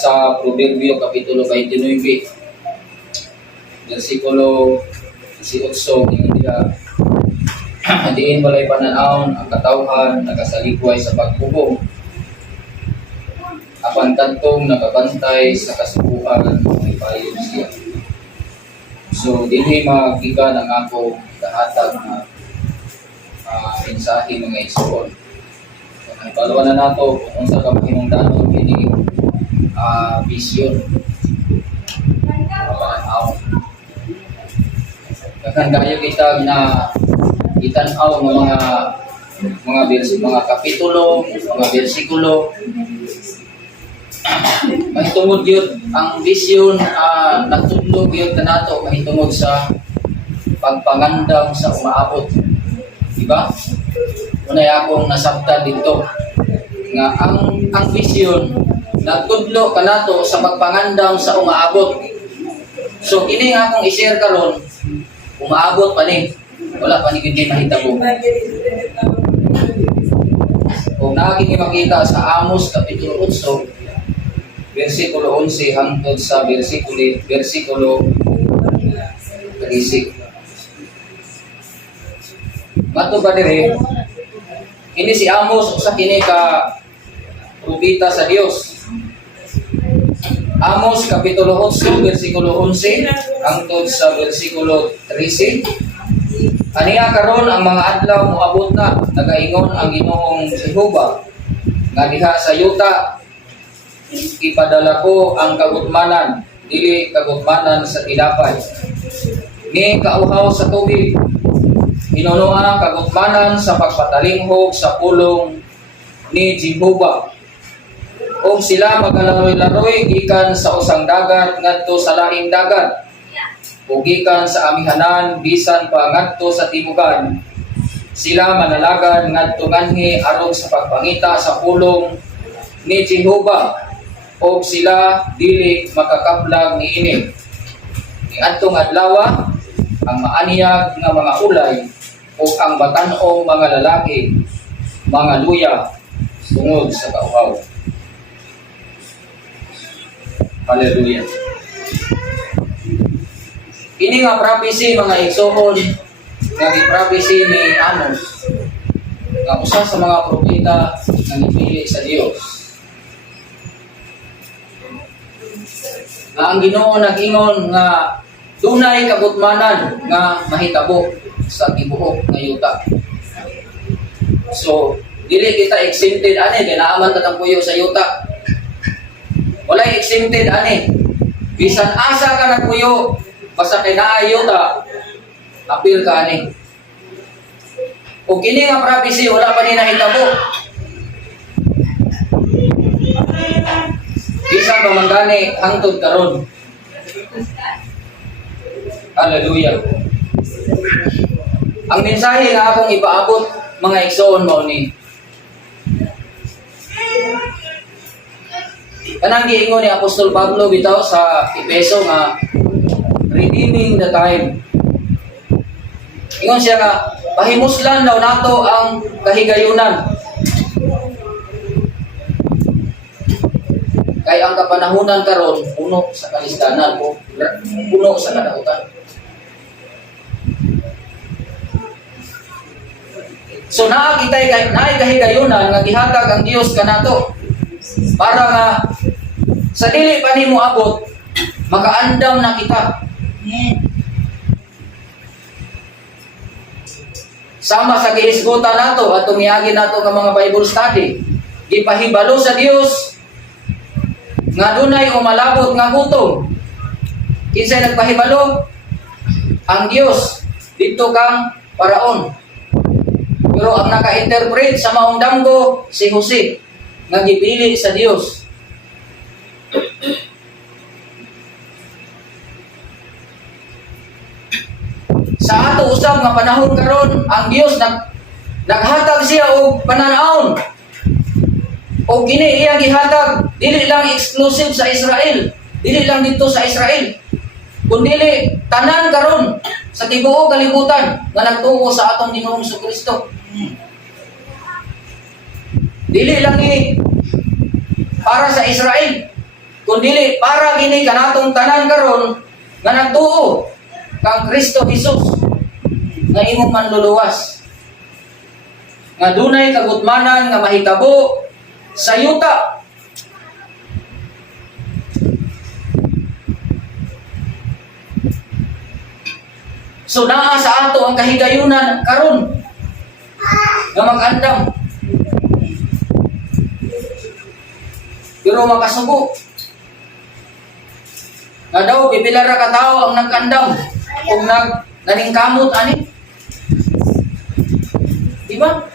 sa Proverbio Kapitulo 29, versikulo 18, yung diha, diin balay pananaon ang katawhan, nagasaligway sa pagpubong. Apan kantong nakabantay sa kasubuan, may payon siya. So, dinhi magika ng ako kahatag na mensahe mga igsoon. So, naipalawan na nato kung unsa ka mahimungdanon kini vision. Pananaw. Daghang kayo kita na itanaw ng mga kapitulo, mga bersikulo. Mahitungod yun ang vision, natudlog yun kanato mahitungod sa pagpangandam sa umaabot, diba? Unay akong nasabtan dito nga ang vision natudlog kanato sa pagpangandam sa umaabot. So kini nga akong i-share karon, umaabot pa ni, wala pa ni gid mahitabo. Kung naging makita sa Amos Kapitulo 8, versikulo 11 hangtod sa versikulo 36. Mato ba dire? Ini si Amos usa kini ka propeta sa Dios. Amos Kapitulo 8, versikulo 11 hangtod sa versikulo 13. Aniya karon ang mga adlaw moabot na, nagaingon ang Ginoong Jehova nga diha sa yuta ipadala ko ang kagutmanan, dili kagutmanan sa tilapay. Ni kauhaw sa tubig, hinunoa kagutmanan sa pagpatalinghog sa pulong ni Jehova. O sila magalaroy-laroy gikan sa usang dagat ngadto sa laing dagat, o gikan sa amihanan bisan pa ngadto sa tibugan. Sila manalagan ngadto nganhi aron sa pagpangita sa pulong ni Jehova. O sila dili makakaplag niini. Niadtong adlaw ang maaniyag nga mga ulay o ang batan-ong mga lalaki, mga luya tungod sa kauhaw. Hallelujah. Ini nga prophecy mga igsoon nga gi-prophecy ni Amos nga usa sa mga propeta nga gipili sa Dios. Nga ang Ginoo nag-ingon nga dunay kagutmanan nga mahitabo sa tibuok nga yuta. So, dili kita exempted ani kay naaman ta puyo sa yuta. Walay exempted ani. Bisan asa ka nagpuyo basta kay naa yuta, apil ka ani. O kini nga prophecy wala pa ni nahitabo. Bisan pa man gani hangtod karon. Hallelujah. Ang mensahe nga akong ipaabot mga igsoon mo ni kanang giingon ni Apostol Pablo bitaw sa Efeso nga redeeming the time. Ingon siya nga pahimuslan daw nato ang kahigayunan. Kaya ang kapanahunan karon puno sa kalisdanan o puno sa kadautan. So naay kahigayunan nga gihatag ang Dios kanato para nga sa dili pa nimo abot makaandam na kita. Sama sa gihisgutan nato at miagi nato nga mga Bible study, gipahibalo sa Dios nga dunay umalabot nga gutom. Kinsay nagpahibalo? Ang Dios dito kang Paraon. Pero ang naka-interpret sa maong damgo si Jose nga gipili sa Dios. Sa ato usab nga panahon karon ang Dios naghatag siya og pananaon. O kini iya gihatag dili lang exclusive sa Israel, dili lang dito sa Israel, kundi tanan karon sa tibuok kalibutan nga nagtuo sa atong Ginoong Kristo. Dili lang para sa Israel, Kundi para gini kanatong tanan karon nga nagtuo kang Kristo Jesus nga imong manluluwas. Nga dunay kagutmanan nga mahitabo sa yuta. So naa sa ato ang kahigayunan karon nga mag-andam. Pero makasubo. Nga daw pipila ra ka tawo ang nag-andam ug naningkamot ani. Di ba?